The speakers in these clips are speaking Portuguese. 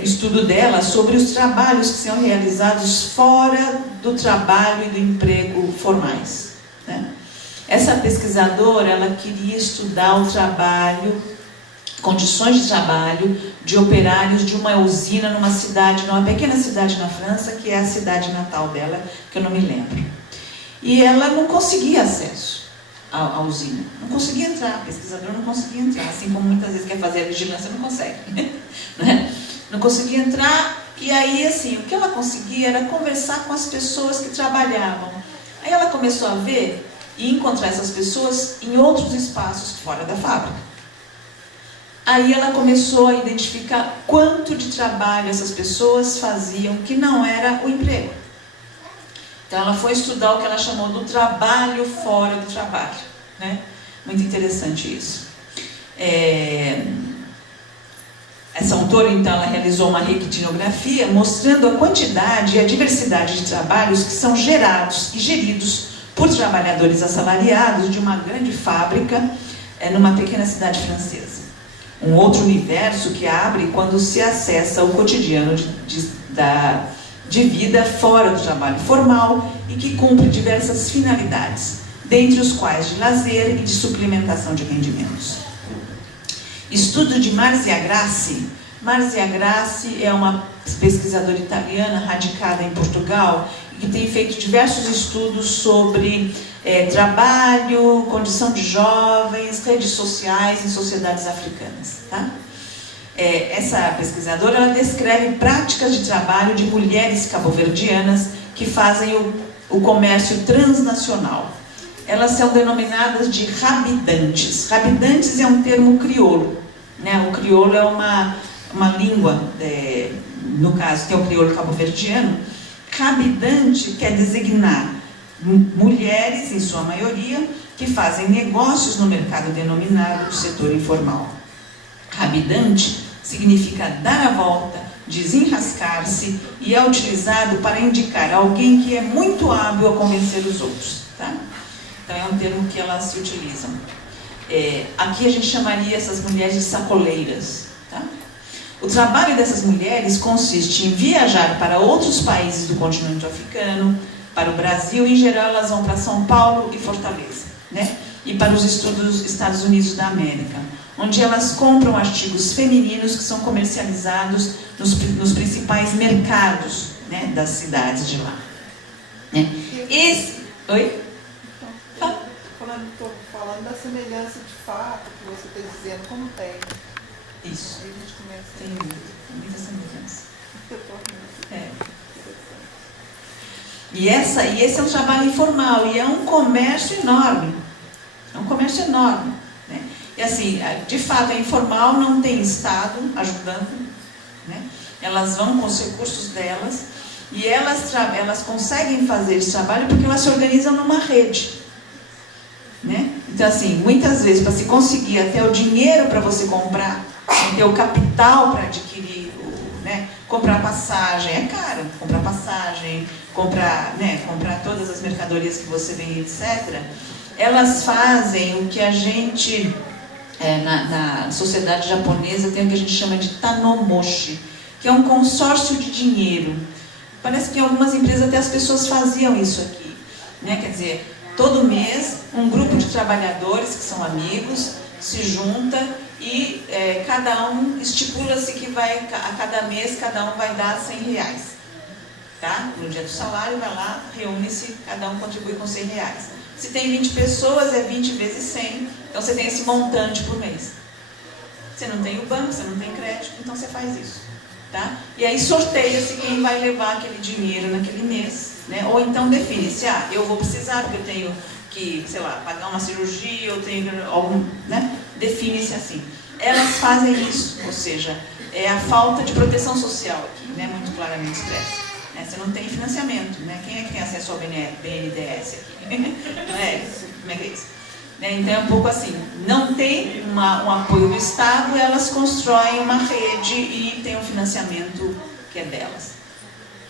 o estudo dela sobre os trabalhos que são realizados fora do trabalho e do emprego formais, né? Essa pesquisadora, ela queria estudar o trabalho, condições de trabalho de operários de uma usina numa cidade, numa pequena cidade na França, que é a cidade natal dela, que eu não me lembro. E ela não conseguia acesso à usina, não conseguia entrar, a pesquisadora não conseguia entrar, assim como muitas vezes quer fazer a vigilância, não consegue, né? Não conseguia entrar, e aí, assim, o que ela conseguia era conversar com as pessoas que trabalhavam. Aí ela começou a ver e encontrar essas pessoas em outros espaços fora da fábrica. Aí ela começou a identificar quanto de trabalho essas pessoas faziam que não era o emprego. Então ela foi estudar o que ela chamou do trabalho fora do trabalho, né? Muito interessante isso. Essa autora, então, ela realizou uma etnografia mostrando a quantidade e a diversidade de trabalhos que são gerados e geridos por trabalhadores assalariados de uma grande fábrica numa pequena cidade francesa. Um outro universo que abre quando se acessa o cotidiano de vida fora do trabalho formal e que cumpre diversas finalidades, dentre os quais de lazer e de suplementação de rendimentos. Estudo de Marzia Grassi. Marzia Grassi é uma pesquisadora italiana radicada em Portugal e que tem feito diversos estudos sobre trabalho, condição de jovens, redes sociais em sociedades africanas, tá? Essa pesquisadora, ela descreve práticas de trabalho de mulheres cabo-verdianas que fazem o comércio transnacional. Elas são denominadas de rabidantes. Rabidantes é um termo crioulo, né? O crioulo é uma língua, no caso tem o crioulo cabo-verdiano. Rabidante quer designar mulheres, em sua maioria, que fazem negócios no mercado denominado setor informal. Rabidante significa dar a volta, desenrascar-se e é utilizado para indicar alguém que é muito hábil a convencer os outros, tá? Então é um termo que elas se utilizam. Aqui a gente chamaria essas mulheres de sacoleiras, tá? O trabalho dessas mulheres consiste em viajar para outros países do continente africano, para o Brasil, em geral elas vão para São Paulo e Fortaleza, né? E para os Estados Unidos da América, onde elas compram artigos femininos que são comercializados nos principais mercados, né, das cidades de lá, né? Oi? Estou falando da semelhança de fato que você está dizendo, como tem. Isso. Aí a gente começa. Tem muita semelhança. E esse é um trabalho informal e é um comércio enorme. É um comércio enorme, né? E assim, de fato, é informal, não tem Estado ajudando, né? Elas vão com os recursos delas e elas conseguem fazer esse trabalho porque elas se organizam numa rede, né? Então, assim, muitas vezes, para se conseguir até o dinheiro para você comprar, ter o capital para adquirir, né? Comprar passagem, é caro, comprar passagem, comprar todas as mercadorias que você vende, etc. Elas fazem o que a gente, na sociedade japonesa, tem o que a gente chama de tanomoshi, que é um consórcio de dinheiro. Parece que em algumas empresas até as pessoas faziam isso aqui, né? Quer dizer, todo mês, um grupo de trabalhadores que são amigos se junta e cada um estipula-se que a cada mês cada um vai dar R$100, tá? No dia do salário, vai lá, reúne-se, cada um contribui com R$100. Se tem 20 pessoas, é 20 vezes 100, então você tem esse montante por mês. Você não tem o banco, você não tem crédito, então você faz isso, tá? E aí sorteia-se quem vai levar aquele dinheiro naquele mês, né? Ou então define-se, eu vou precisar porque eu tenho que, sei lá, pagar uma cirurgia, eu tenho algum, né? Define-se assim. Elas fazem isso, ou seja, é a falta de proteção social aqui, né? Muito claramente expressa. Você não tem financiamento, né? Quem é que tem acesso ao BNDES aqui? Não é isso? Como é que é isso? Então é um pouco assim, não tem um apoio do Estado, elas constroem uma rede e tem um financiamento que é delas.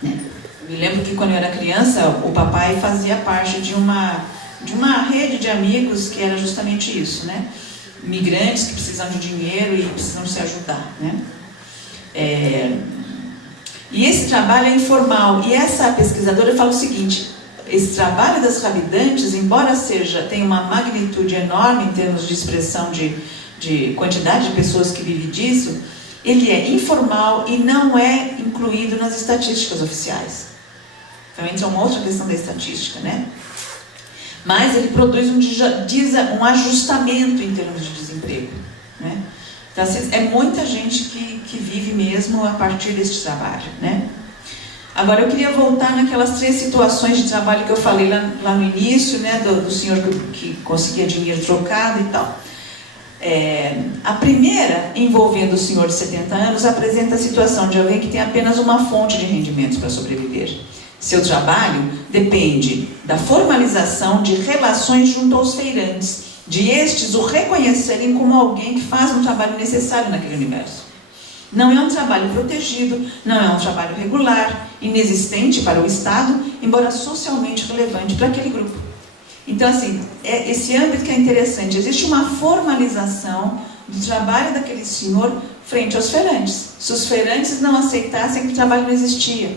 Me lembro que quando eu era criança, o papai fazia parte de uma rede de amigos que era justamente isso, né? Imigrantes que precisam de dinheiro e precisam se ajudar, né? trabalho é informal. E essa pesquisadora fala o seguinte: esse trabalho das rabidantes, embora tenha uma magnitude enorme em termos de expressão de quantidade de pessoas que vivem disso, ele é informal e não é incluído nas estatísticas oficiais. Então entra uma outra questão da estatística, né? Mas ele produz um ajustamento em termos de desemprego, né? Então, assim, é muita gente que vive mesmo a partir deste trabalho, né? Agora, eu queria voltar naquelas 3 situações de trabalho que eu falei lá no início, né? Do senhor que conseguia dinheiro trocado e tal. A primeira, envolvendo o senhor de 70 anos, apresenta a situação de alguém que tem apenas uma fonte de rendimentos para sobreviver. Seu trabalho depende da formalização de relações junto aos feirantes, de estes o reconhecerem como alguém que faz um trabalho necessário naquele universo. Não é um trabalho protegido, não é um trabalho regular, inexistente para o Estado, embora socialmente relevante para aquele grupo. Então, assim, esse âmbito que é interessante. Existe uma formalização do trabalho daquele senhor frente aos feirantes. Se os feirantes não aceitassem, que o trabalho não existia,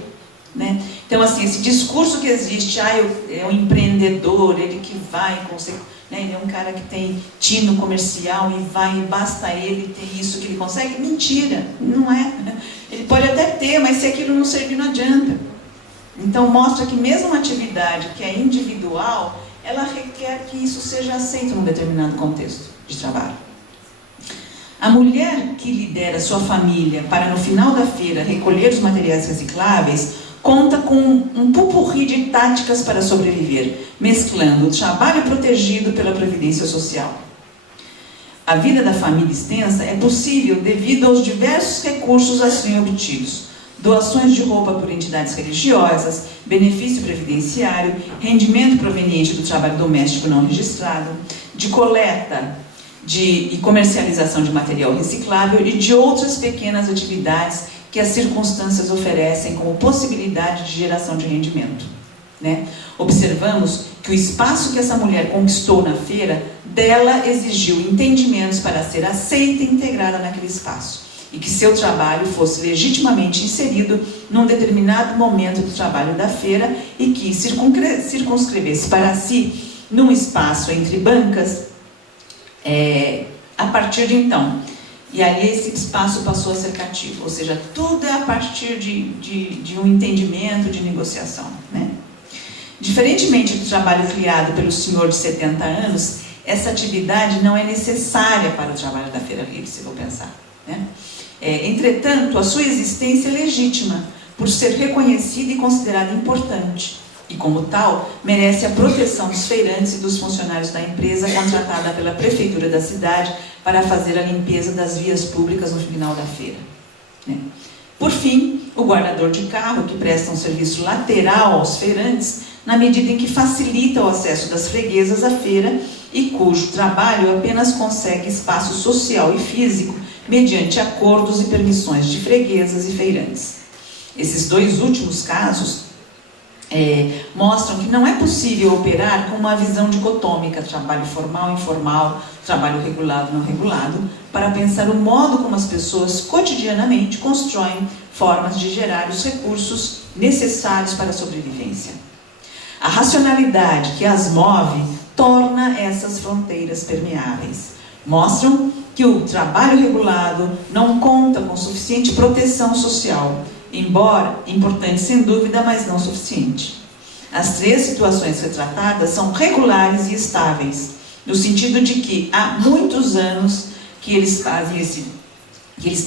né? Então, assim, esse discurso que existe, é um empreendedor, ele que vai, né? Ele é um cara que tem tino comercial e vai, e basta ele ter isso que ele consegue. Mentira, não é, né? Ele pode até ter, mas se aquilo não servir, não adianta. Então, mostra que mesmo uma atividade que é individual, ela requer que isso seja aceito num determinado contexto de trabalho. A mulher que lidera sua família para, no final da feira, recolher os materiais recicláveis, conta com um pupurri de táticas para sobreviver, mesclando o trabalho protegido pela Previdência Social. A vida da família extensa é possível devido aos diversos recursos assim obtidos: doações de roupa por entidades religiosas, benefício previdenciário, rendimento proveniente do trabalho doméstico não registrado, de coleta e comercialização de material reciclável e de outras pequenas atividades que as circunstâncias oferecem como possibilidade de geração de rendimento, né? Observamos que o espaço que essa mulher conquistou na feira, dela exigiu entendimentos para ser aceita e integrada naquele espaço, e que seu trabalho fosse legitimamente inserido num determinado momento do trabalho da feira e que circunscrevesse para si, num espaço entre bancas, a partir de então. E aí esse espaço passou a ser cativo, ou seja, tudo é a partir de um entendimento, de negociação, né? Diferentemente do trabalho criado pelo senhor de 70 anos, essa atividade não é necessária para o trabalho da Feira Livre, se vou pensar, né? Entretanto, a sua existência é legítima, por ser reconhecida e considerada importante, e como tal, merece a proteção dos feirantes e dos funcionários da empresa contratada pela prefeitura da cidade para fazer a limpeza das vias públicas no final da feira, né? Por fim, o guardador de carro, que presta um serviço lateral aos feirantes, na medida em que facilita o acesso das freguesas à feira e cujo trabalho apenas consegue espaço social e físico mediante acordos e permissões de freguesas e feirantes. Esses 2 últimos casos mostram que não é possível operar com uma visão dicotômica, trabalho formal e informal, trabalho regulado e não regulado, para pensar o modo como as pessoas cotidianamente constroem formas de gerar os recursos necessários para a sobrevivência. A racionalidade que as move torna essas fronteiras permeáveis. Mostram que o trabalho regulado não conta com suficiente proteção social, embora importante sem dúvida, mas não suficiente. As 3 situações retratadas são regulares e estáveis, no sentido de que há muitos anos que eles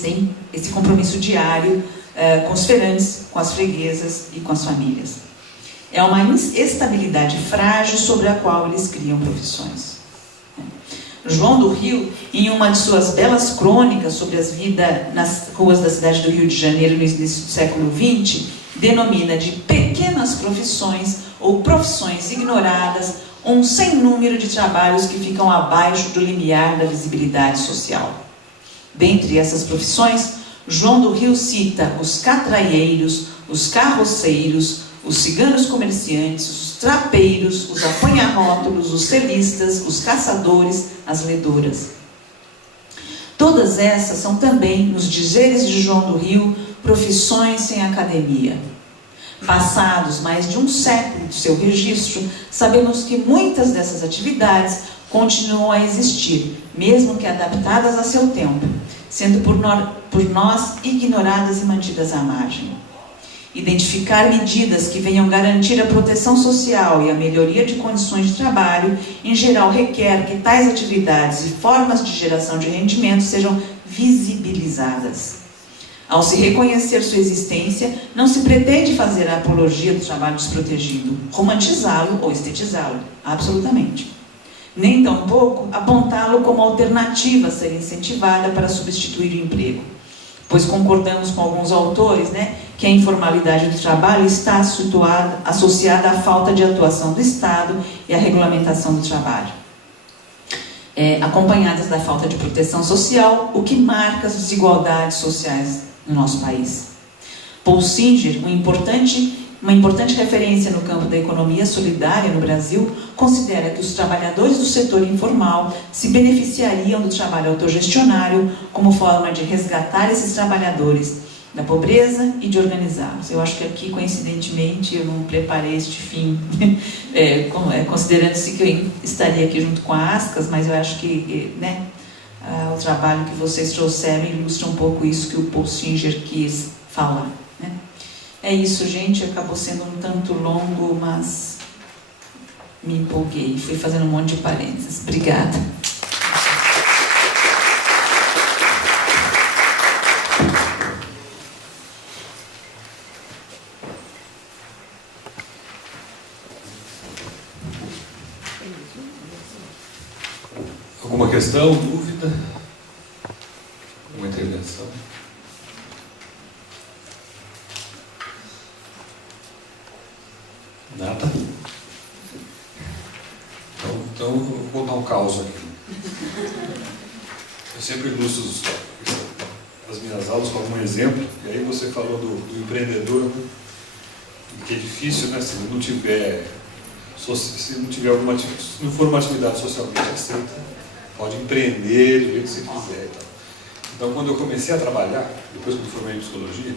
têm esse compromisso diário com os feirantes, com as freguesas e com as famílias. É uma estabilidade frágil sobre a qual eles criam profissões. João do Rio, em uma de suas belas crônicas sobre as vidas nas ruas da cidade do Rio de Janeiro no início do século XX, denomina de pequenas profissões ou profissões ignoradas um sem número de trabalhos que ficam abaixo do limiar da visibilidade social. Dentre essas profissões, João do Rio cita os catraieiros, os carroceiros, os ciganos comerciantes, os trapeiros, os apanha-rótulos, os celistas, os caçadores, as ledoras. Todas essas são também, nos dizeres de João do Rio, profissões sem academia. Passados mais de um século de seu registro, sabemos que muitas dessas atividades continuam a existir, mesmo que adaptadas a seu tempo, sendo por nós ignoradas e mantidas à margem. Identificar medidas que venham garantir a proteção social e a melhoria de condições de trabalho, em geral, requer que tais atividades e formas de geração de rendimento sejam visibilizadas. Ao se reconhecer sua existência, não se pretende fazer a apologia do trabalho desprotegido, romantizá-lo ou estetizá-lo, absolutamente. Nem tampouco apontá-lo como alternativa a ser incentivada para substituir o emprego, pois concordamos com alguns autores, que a informalidade do trabalho está associada à falta de atuação do Estado e à regulamentação do trabalho, acompanhadas da falta de proteção social, o que marca as desigualdades sociais no nosso país. Paul Singer, uma importante referência no campo da economia solidária no Brasil, considera que os trabalhadores do setor informal se beneficiariam do trabalho autogestionário como forma de resgatar esses trabalhadores da pobreza e de organizá-los. Eu acho que aqui, coincidentemente, eu não preparei este fim, considerando-se que eu estaria aqui junto com a ASCAS, mas eu acho que o trabalho que vocês trouxeram ilustra um pouco isso que o Paul Singer quis falar. É isso, gente. Acabou sendo um tanto longo, mas me empolguei. Fui fazendo um monte de parênteses. Obrigada. Alguma questão, dúvida? Alguma intervenção? Nada? Então eu vou contar um caos aqui. Eu sempre ilustro as minhas aulas com algum exemplo, e aí você falou do empreendedor, que é difícil, se não tiver alguma, se não for uma atividade socialmente aceita, pode empreender do jeito que você quiser e tal. Então, quando eu comecei a trabalhar, depois que eu me formei em psicologia,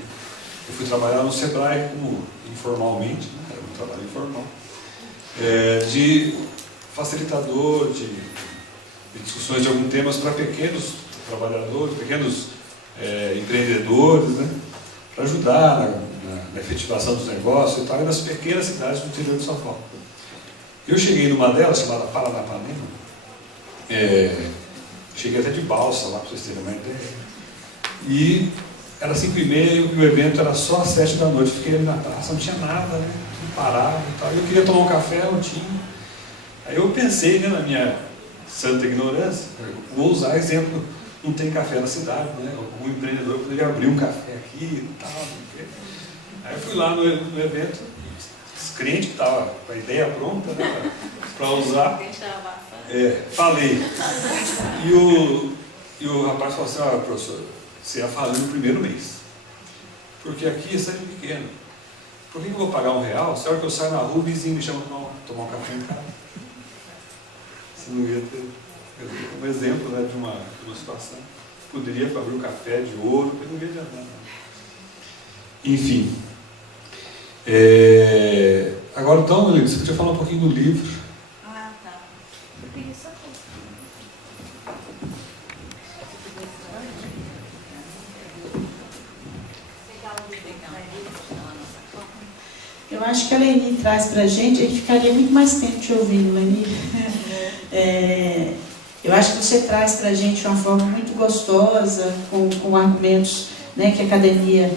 eu fui trabalhar no Sebrae como informalmente, era um trabalho informal, de facilitador, de discussões de alguns temas para pequenos trabalhadores, pequenos empreendedores, para ajudar na efetivação dos negócios e tal, e nas pequenas cidades do interior de São Paulo. Eu cheguei numa delas, chamada Paranapanema, cheguei até de balsa lá, para vocês terem uma ideia, e era 5h30 e o evento era só às 7 da noite. Fiquei ali na praça, não tinha nada, tudo parado e tal. Eu queria tomar um café, não tinha. Aí eu pensei, na minha santa ignorância, vou usar exemplo, não tem café na cidade, algum empreendedor poderia abrir um café aqui e tal. Aí eu fui lá no evento, crente que estava com a ideia pronta, para usar. Falei. E o rapaz falou assim: professor, você ia falar no primeiro mês, porque aqui é cidade pequena. Por que eu vou pagar R$1? Se a hora que eu saio na rua, o vizinho me chama para tomar um café em casa. Você não ia ter um exemplo de uma situação. Poderia abrir um café de ouro, mas não ia adiantar nada. Enfim. Agora então, Elisa, você podia falar um pouquinho do livro. Tá. Eu queria só Eu acho que a Leni traz para a gente ficaria muito mais tempo te ouvindo, Leni. Eu acho que você traz para a gente de uma forma muito gostosa, com argumentos que a academia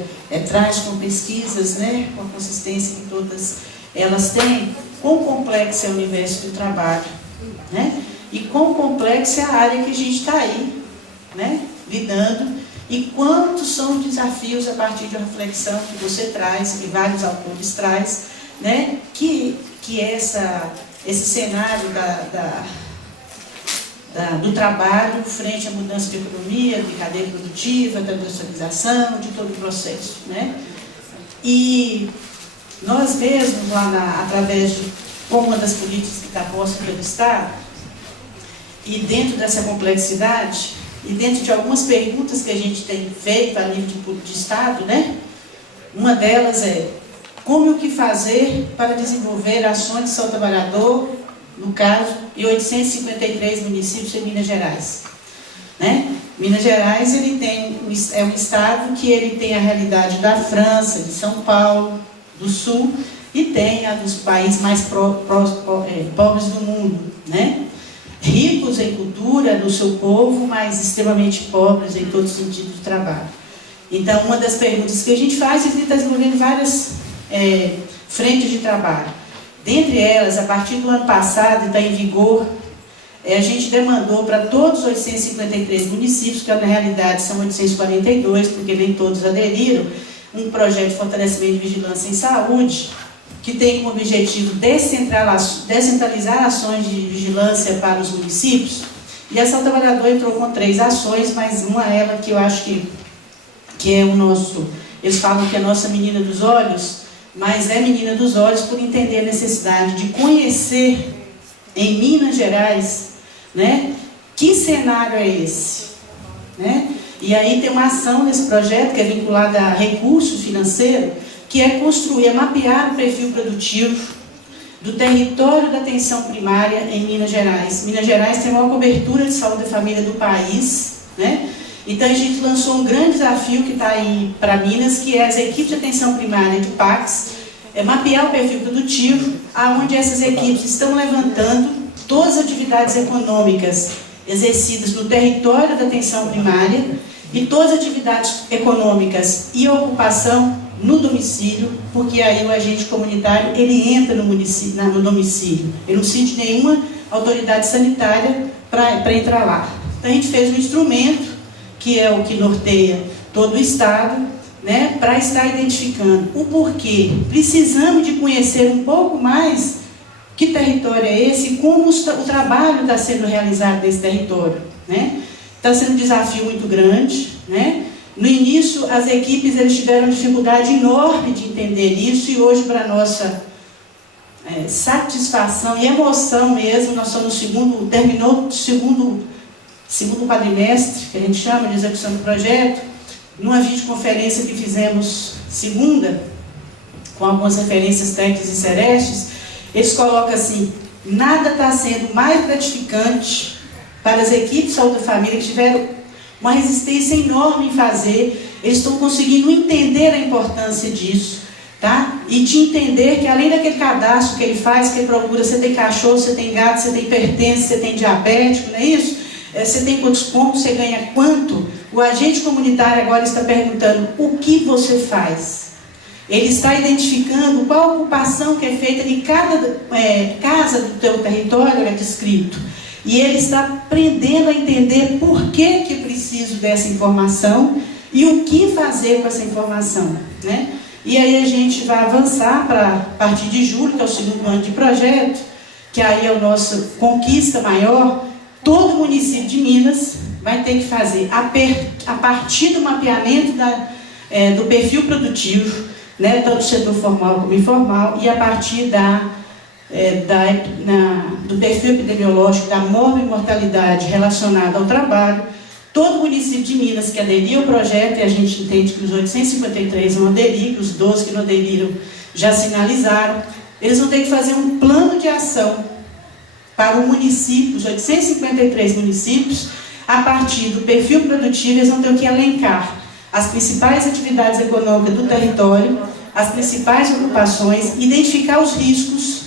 traz, com pesquisas, com a consistência que todas elas têm. Quão complexo é o universo do trabalho, e quão complexa é a área que a gente está aí, lidando, e quantos são os desafios a partir de uma reflexão que você traz, que vários autores traz, que esse cenário do trabalho frente à mudança de economia, de cadeia produtiva, da industrialização, de todo o processo. E nós mesmos, através de uma das políticas que está posta pelo Estado, e dentro dessa complexidade, e dentro de algumas perguntas que a gente tem feito a nível de Estado, né? Uma delas é como e o que fazer para desenvolver ações de saúde do trabalhador, no caso, em 853 municípios em Minas Gerais. Né? Minas Gerais é um estado que ele tem a realidade da França, de São Paulo, do Sul, e tem a dos países mais pobres do mundo, né? Ricos em cultura do seu povo, mas extremamente pobres em todo sentido de trabalho. Então, uma das perguntas que a gente faz é que está desenvolvendo várias frentes de trabalho. Dentre elas, a partir do ano passado, está em vigor, a gente demandou para todos os 853 municípios, que na realidade são 842, porque nem todos aderiram, um projeto de fortalecimento de vigilância em saúde, que tem como objetivo descentralizar ações de vigilância para os municípios. E a Saúde do Trabalhador entrou com 3 ações, mas uma ela que eu acho que é o nosso, eles falam que é a nossa menina dos olhos, mas é menina dos olhos por entender a necessidade de conhecer em Minas Gerais, né, que cenário é esse, né? E aí tem uma ação nesse projeto que é vinculada a recurso financeiro, que é construir, é mapear o perfil produtivo do território da atenção primária em Minas Gerais. Minas Gerais tem a maior cobertura de saúde da família do país, né? Então a gente lançou um grande desafio que está aí para Minas, que é as equipes de atenção primária de PACS, mapear o perfil produtivo, aonde essas equipes estão levantando todas as atividades econômicas exercidas no território da atenção primária e todas as atividades econômicas e ocupação no domicílio, porque aí o agente comunitário ele entra no domicílio, ele não sente nenhuma autoridade sanitária para entrar lá. Então a gente fez um instrumento, que é o que norteia todo o Estado, né, para estar identificando o porquê. Precisamos de conhecer um pouco mais que território é esse e como o trabalho está sendo realizado nesse território, né? Está sendo um desafio muito grande, né? No início, as equipes eles tiveram dificuldade enorme de entender isso e hoje, para nossa satisfação e emoção mesmo, nós estamos terminou o segundo quadrimestre, que a gente chama de execução do projeto, numa videoconferência que fizemos segunda, com algumas referências técnicas e serestes, eles colocam assim: nada está sendo mais gratificante para as equipes de saúde da família que tiveram uma resistência enorme em fazer, eles estão conseguindo entender a importância disso, tá? E de entender que além daquele cadastro que ele faz, que ele procura, você tem cachorro, você tem gato, você tem hipertenso, você tem diabético, não é isso? Você tem quantos pontos, você ganha quanto? O agente comunitário agora está perguntando o que você faz. Ele está identificando qual a ocupação que é feita em cada casa do teu território, é descrito. E ele está aprendendo a entender por que preciso dessa informação e o que fazer com essa informação, né? E aí a gente vai avançar para a partir de julho, que é o segundo ano de projeto, que aí é a nossa conquista maior. Todo município de Minas vai ter que fazer, a partir do mapeamento do perfil produtivo, né, tanto do setor formal como informal, e a partir do perfil epidemiológico da morbimortalidade relacionada ao trabalho, todo município de Minas que aderiu ao projeto, e a gente entende que os 853 vão aderir, que os 12 que não aderiram já sinalizaram, eles vão ter que fazer um plano de ação para o município, os 853 municípios, a partir do perfil produtivo, eles vão ter que elencar as principais atividades econômicas do território, as principais ocupações, identificar os riscos,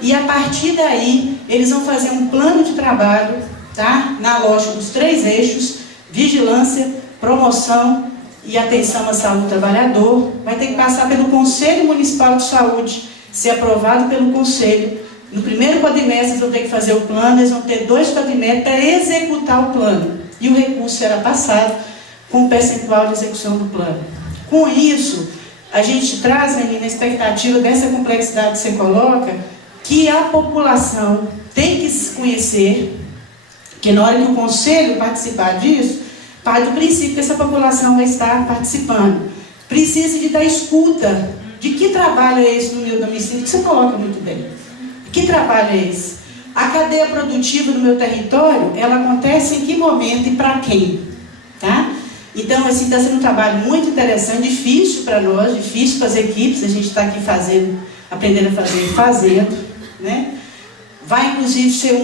e a partir daí, eles vão fazer um plano de trabalho, tá? Na lógica dos 3 eixos: vigilância, promoção e atenção à saúde do trabalhador. Vai ter que passar pelo Conselho Municipal de Saúde, ser aprovado pelo Conselho. No primeiro quadrimestre eles vão ter que fazer o plano, eles vão ter 2 quadrimestres para executar o plano. E o recurso será passado com o percentual de execução do plano. Com isso, a gente traz ali na expectativa dessa complexidade que você coloca, que a população tem que se conhecer, que na hora que o Conselho participar disso, parte do princípio que essa população vai estar participando. Precisa de dar escuta de que trabalho é esse no meu domicílio, que você coloca muito bem. Que trabalho é esse? A cadeia produtiva no meu território, ela acontece em que momento e para quem? Tá? Então, assim, está sendo um trabalho muito interessante, difícil para nós, difícil para as equipes, a gente está aqui aprendendo a fazer e fazendo, né? Vai, inclusive, ser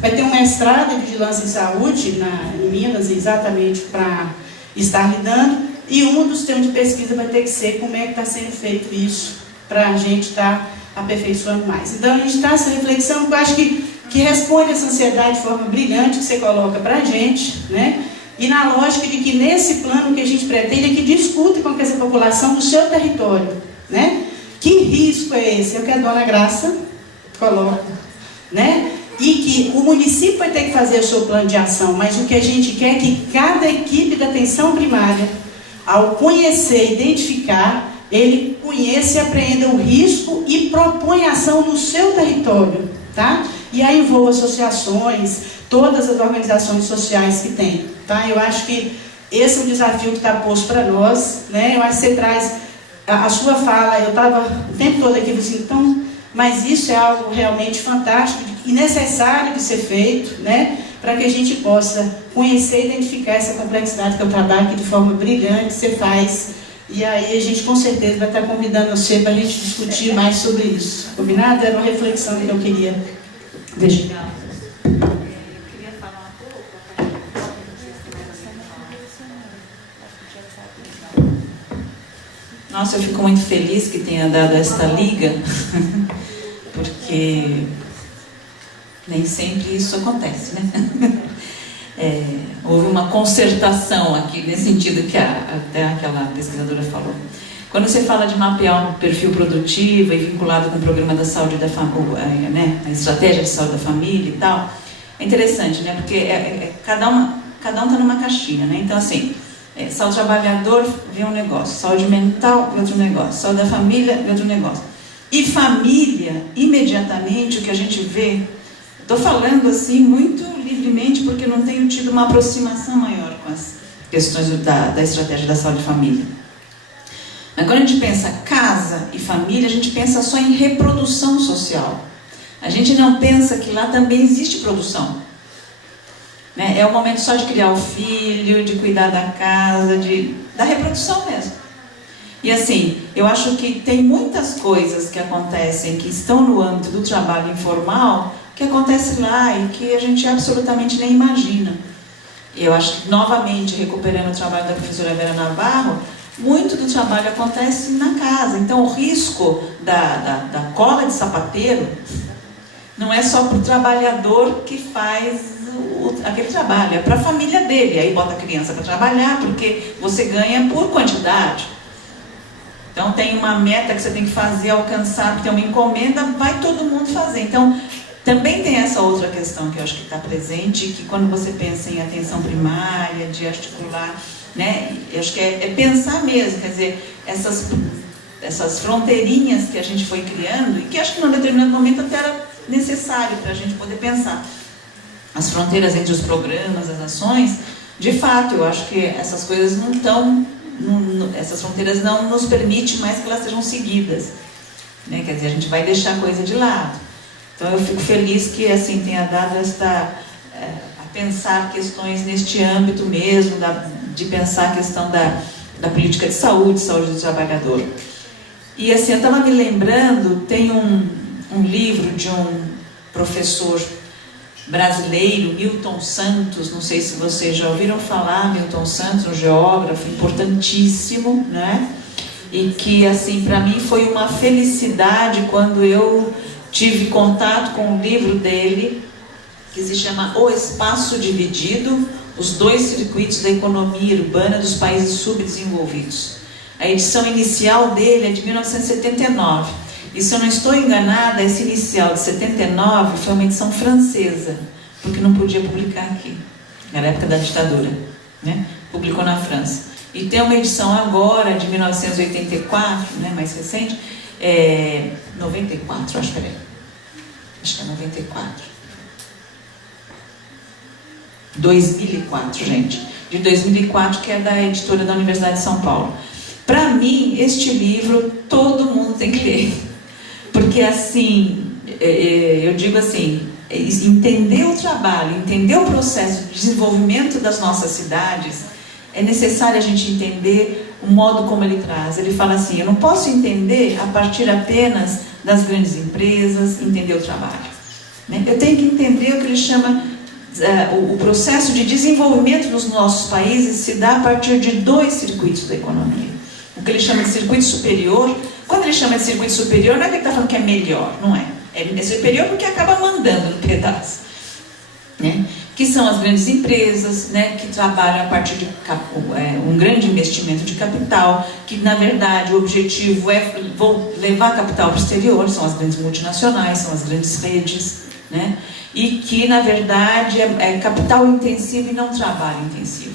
vai ter um mestrado em vigilância em saúde em Minas, exatamente para estar lidando, e um dos temas de pesquisa vai ter que ser como é que está sendo feito isso, para a gente estar aperfeiçoando mais. Então, a gente está essa reflexão, que eu acho que responde essa ansiedade de forma brilhante que você coloca para a gente, né? E na lógica de que nesse plano que a gente pretende é que discute com essa população do seu território, né? Que risco é esse? É o que a dona Graça coloca, né? E que o município vai ter que fazer o seu plano de ação, mas o que a gente quer é que cada equipe da atenção primária, ao conhecer, identificar, ele conheça e apreenda o risco e propõe ação no seu território, tá? E aí envolve associações, todas as organizações sociais que tem, tá? Eu acho que esse é um desafio que está posto para nós, né? Eu acho que você traz a sua fala, eu estava o tempo todo aqui assim, então, mas isso é algo realmente fantástico e necessário de ser feito, né? Para que a gente possa conhecer e identificar essa complexidade que eu trabalho aqui de forma brilhante, você faz. E aí a gente com certeza vai estar convidando você para a gente discutir mais sobre isso. Combinado? Era uma reflexão que eu queria deixar. Eu queria falar um pouco, a partir do ponto de vista mais Nossa, eu fico muito feliz que tenha dado esta liga, porque nem sempre isso acontece, né? Houve uma concertação aqui, nesse sentido que até aquela pesquisadora falou. Quando você fala de mapear um perfil produtivo e vinculado com o programa da saúde da família, né, a estratégia de saúde da família e tal, é interessante, né? Porque cada um está numa caixinha, né? Então, assim, saúde do trabalhador vê um negócio, saúde mental vê outro negócio, saúde da família vê outro negócio. E família, imediatamente, o que a gente vê, estou falando assim muito livremente porque não tenho tido uma aproximação maior com as questões da estratégia da saúde da família. Mas quando a gente pensa casa e família, a gente pensa só em reprodução social. A gente não pensa que lá também existe produção. Né? É o momento só de criar o filho, de cuidar da casa, da reprodução mesmo. E assim, eu acho que tem muitas coisas que acontecem, que estão no âmbito do trabalho informal, que acontece lá e que a gente absolutamente nem imagina. E eu acho que, novamente, recuperando o trabalho da professora Vera Navarro, muito do trabalho acontece na casa. Então, o risco da cola de sapateiro não é só para o trabalhador que faz aquele trabalho, é para a família dele. Aí bota a criança para trabalhar, porque você ganha por quantidade. Então, tem uma meta que você tem que fazer, alcançar, tem uma encomenda, vai todo mundo fazer. Então, também tem essa outra questão que eu acho que está presente, que quando você pensa em atenção primária, de articular, né, eu acho que é pensar mesmo, quer dizer, essas fronteirinhas que a gente foi criando, e que acho que num determinado momento até era necessário para a gente poder pensar. As fronteiras entre os programas, as ações, de fato, eu acho que essas coisas não estão, essas fronteiras não nos permitem mais que elas sejam seguidas. Né? Quer dizer, a gente vai deixar a coisa de lado. Então eu fico feliz que assim tenha dado a pensar questões neste âmbito mesmo, de pensar a questão da política de saúde do trabalhador. E assim, eu estava me lembrando, tem um livro de um professor brasileiro, Milton Santos, não sei se vocês já ouviram falar, Milton Santos, um geógrafo importantíssimo, né? E que assim, para mim foi uma felicidade quando eu tive contato com um livro dele, que se chama O Espaço Dividido, os dois circuitos da economia urbana dos países subdesenvolvidos. A edição inicial dele é de 1979. E se eu não estou enganada, essa inicial de 79 foi uma edição francesa, porque não podia publicar aqui, na época da ditadura, né? Publicou na França. E tem uma edição agora, de 1984, né, mais recente, 94, acho que é 94. 2004, gente. De 2004, que é da editora da Universidade de São Paulo. Para mim, este livro, todo mundo tem que ler. Porque, assim, eu digo assim, entender o trabalho, entender o processo de desenvolvimento das nossas cidades, é necessário a gente entender o modo como ele traz. Ele fala assim, eu não posso entender a partir apenas das grandes empresas, entender o trabalho, né? Eu tenho que entender o que ele chama, o processo de desenvolvimento nos nossos países se dá a partir de 2 circuitos da economia. O que ele chama de circuito superior, quando ele chama de circuito superior, não é que ele está falando que é melhor, não é. É superior porque acaba mandando no pedaço, né? Que são as grandes empresas, né, que trabalham a partir de um grande investimento de capital, que na verdade o objetivo é levar capital para o exterior, são as grandes multinacionais, são as grandes redes, né, e que na verdade é capital intensivo e não trabalho intensivo.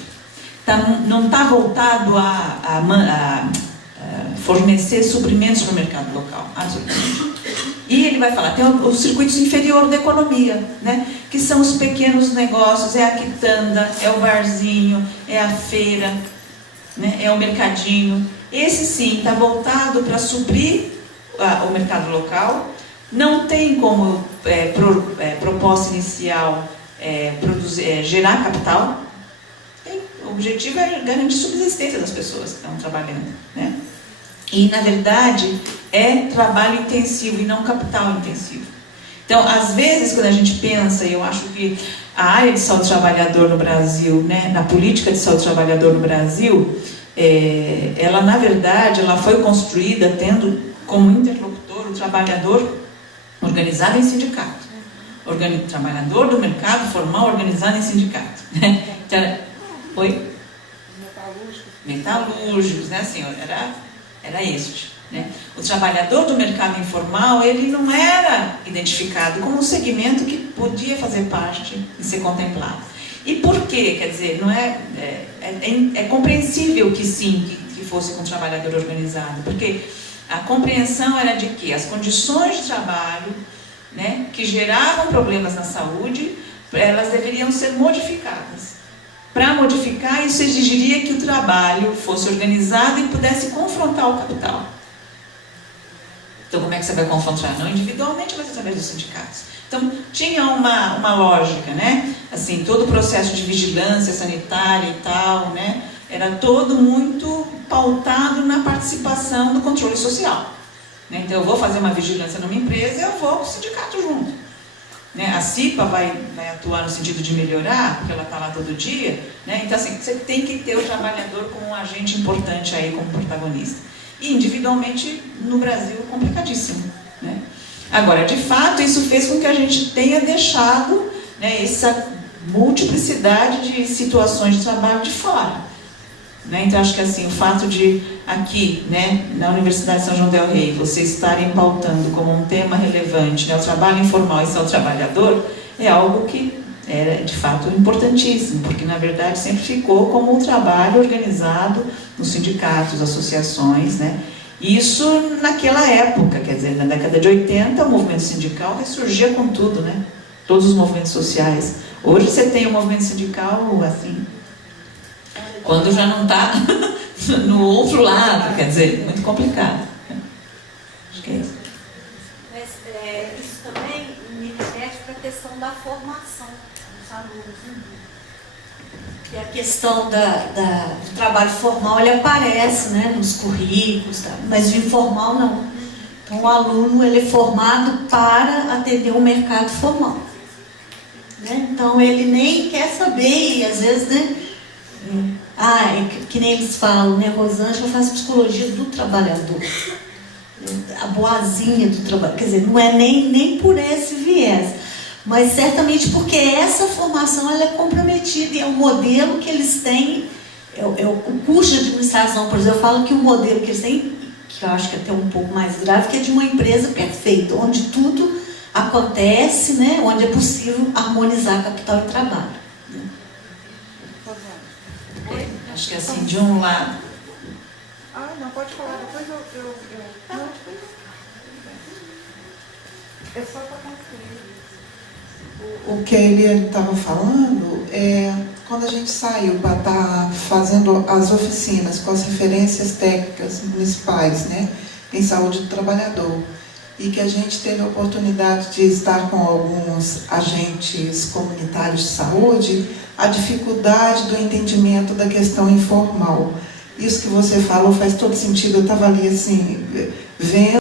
Não está voltado a fornecer suprimentos para o mercado local, absolutamente. E ele vai falar, tem os circuitos inferiores da economia, né? Que são os pequenos negócios, é a quitanda, é o barzinho, é a feira, né? É o mercadinho. Esse sim está voltado para suprir o mercado local. Não tem como proposta inicial gerar capital. O objetivo é garantir a subsistência das pessoas que estão trabalhando, né? E, na verdade, é trabalho intensivo e não capital intensivo. Então, às vezes, quando a gente pensa, e eu acho que a área de saúde do trabalhador no Brasil, né, na política de saúde do trabalhador no Brasil, ela, na verdade, ela foi construída tendo como interlocutor o trabalhador organizado em sindicato. Trabalhador do mercado formal organizado em sindicato. Então, oi? Metalúrgicos, né, assim, era este, né? O trabalhador do mercado informal, ele não era identificado como um segmento que podia fazer parte e ser contemplado. E por quê? Quer dizer, não é compreensível que sim, que fosse com um trabalhador organizado, porque a compreensão era de que as condições de trabalho, né, que geravam problemas na saúde, elas deveriam ser modificadas. Para modificar, isso exigiria que o trabalho fosse organizado e pudesse confrontar o capital. Então, como é que você vai confrontar? Não individualmente, mas através dos sindicatos. Então, tinha uma lógica, né? Assim, todo o processo de vigilância sanitária e tal, né? Era todo muito pautado na participação do controle social, né? Então, eu vou fazer uma vigilância numa empresa, eu vou com o sindicato junto. Né? A CIPA vai atuar no sentido de melhorar, porque ela está lá todo dia, né? Então, assim, você tem que ter o trabalhador como um agente importante aí, como protagonista. E individualmente, no Brasil, complicadíssimo, né? Agora, de fato, isso fez com que a gente tenha deixado, né, essa multiplicidade de situações de trabalho de fora, né? Então, acho que assim, o fato de aqui, né, na Universidade de São João del Rei, vocês estarem pautando como um tema relevante, né, o trabalho informal e o trabalhador, é algo que era de fato importantíssimo, porque na verdade sempre ficou como um trabalho organizado nos sindicatos, associações, né? Isso naquela época, quer dizer, na década de 80, o movimento sindical ressurgia com tudo, né? Todos os movimentos sociais. Hoje você tem o movimento sindical assim, quando já não está no outro lado, quer dizer, muito complicado. Acho que é isso. Mas isso também me remete para a questão da formação dos alunos. E a questão do trabalho formal, ele aparece, né, nos currículos, tá? Mas o informal não. Então, o aluno, ele é formado para atender o mercado formal, né? Então, ele nem quer saber, e às vezes, né, que nem eles falam, né, Rosângela faz psicologia do trabalhador, a boazinha do trabalho, quer dizer, não é nem por esse viés, mas certamente porque essa formação ela é comprometida e é o modelo que eles têm, o curso de administração, por exemplo, eu falo que o modelo que eles têm, que eu acho que é até um pouco mais grave, que é de uma empresa perfeita, onde tudo acontece, né, onde é possível harmonizar capital e trabalho. Acho que assim, de um lado. Não, pode falar, depois eu... Não, é só para concluir. O que a Eliane estava falando é quando a gente saiu para estar fazendo as oficinas com as referências técnicas municipais, né, em saúde do trabalhador. e que a gente teve a oportunidade de estar com alguns agentes comunitários de saúde, a dificuldade do entendimento da questão informal. Isso que você falou faz todo sentido, eu estava ali assim, vendo